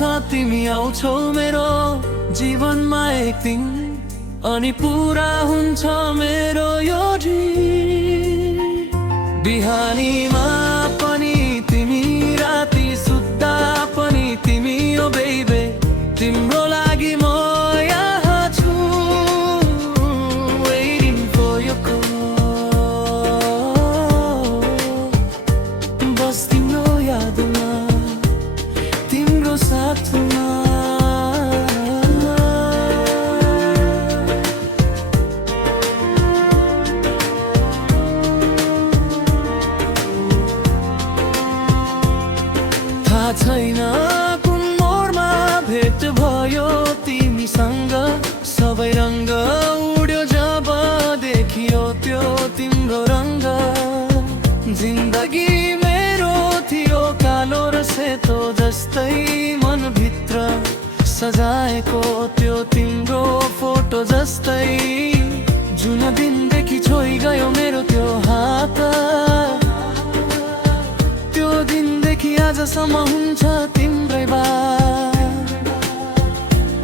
तिमी आउँछौ मेरो जीवनमा एक दिन, अनि पुरा हुन्छ मेरो यो ड्रिम। बिहानीमा पनि तिमी, राति सुत्दा पनि तिमी, ओ बेबी तिम्रो लागि म यहाँ छु, वेटिङ फर योर कल। बस तिम्रो यादमा, तिम्रो साथमा। थाहा छैन कुन मोडमा भेट भयो तिमीसँग, सबै रङ्ग उड्यो जब देखियो त्यो तिम्रो रङ्ग। जिन्दगी मेरो थियो कालो र सेतो जस्तै, मनभित्र सजाएको त्यो तिम्रो फोटो जस्तै। जुन दिनदेखि छोइ गयो मेरो त्यो हात, त्यो दिनदेखि आजसम्म हुन्छ तिम्रै बात।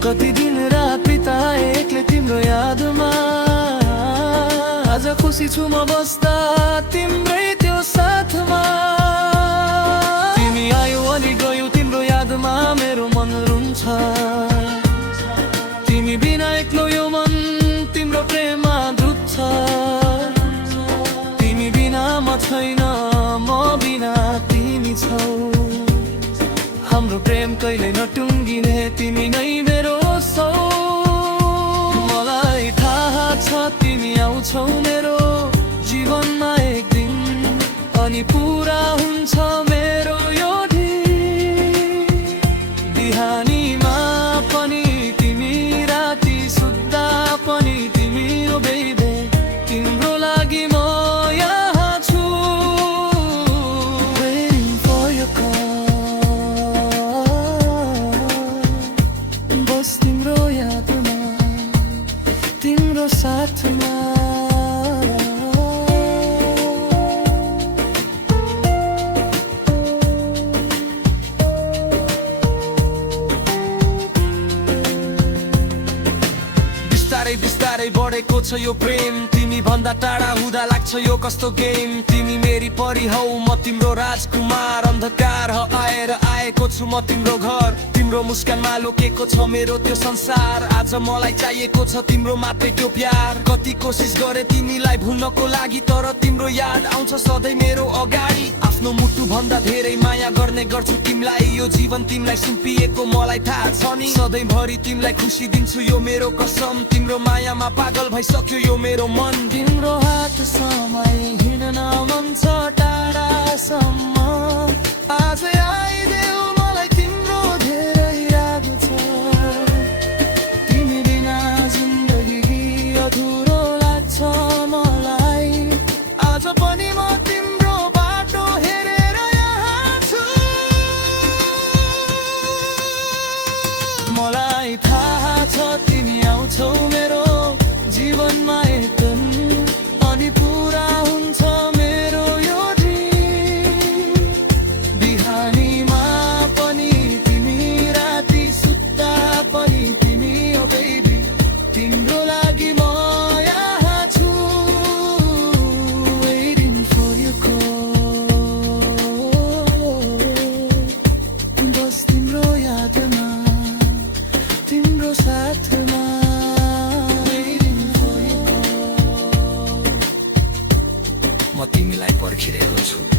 कति दिन रात बिताए एक्लै तिम्रो यादमा, आज खुसी छु म बस्दा तिम्रै त्यो साथमा। तिमी आयो अनि गयो तिम्रो यादमा, मेरो मन रुन्छ। तिमी बिना एक्लो यो मन तिम्रो प्रेममा डुब्छ। तिमी बिना म छैन, म बिना तिमी छौ। हाम्रो प्रेम कहिले नटुङ्गिने, तिमी नै मेरो सौ। मलाई थाहा छ तिमी आउँछौ मेरो जीवनमा एक दिन, अनि पुरा हुन्छ मेरो यो ड्रिम। बिहानीमा पनि तिमी, राति सुत्दा पनि तिमी, ओ बेबी तिम्रो लागि म यहाँ छु, वेटिङ फर योर कल। बस तिम्रो यादमा, तिम्रो साथमा। बिस्तारै बिस्तारै बढेको छ यो प्रेम, तिमी भन्दा टाढा हुँदा लाग्छ यो कस्तो गेम। तिमी मेरी परी हौ, म तिम्रो राजकुमार। अन्धकार आएर आएको छु म तिम्रो घर, तिम्रो मुस्कानमा लुकेको छ मेरो त्यो संसार। आज मलाई चाहिएको छ तिम्रो मात्रै त्यो प्यार। कति कोसिस गरे तिमीलाई भुल्नको लागि, तर तिम्रो याद आउँछ सधैँ मेरो अगाडि। आफ्नो मुटु भन्दा धेरै माया गर्ने गर्छु तिमीलाई, यो जीवन तिमीलाई सुम्पिएको मलाई थाहा छ नि। सधैँभरि तिमीलाई खुसी दिन्छु यो मेरो कसम, तिम्रो मायामा पागल भइसक्यो यो मेरो मन। तिम्रो हात समाई हिँड्न मन छ टाढासम्म, आज आइदेऊ मलाई तिम्रो धेरै याद छ। तिमी बिना जिन्दगी अधुरो लाग्छ मलाई, आज पनि म तिम्रो बाटो हेरेर यहाँ छु। मलाई थाहा छ तिमी आउँछौ मेरो जीवनमा एक दिन, अनि पुरा हुन्छ मेरो यो ड्रिम। बिहानीमा पनि तिमी, राति सुत्दा पनि तिमी, ओ बेबी तिम्रो लागि म यहाँ छु, वेटिङ फर योर कल। बस तिम्रो यादमा, तिम्रो साथमा। म तिमीलाई पर्खिरहेको छु।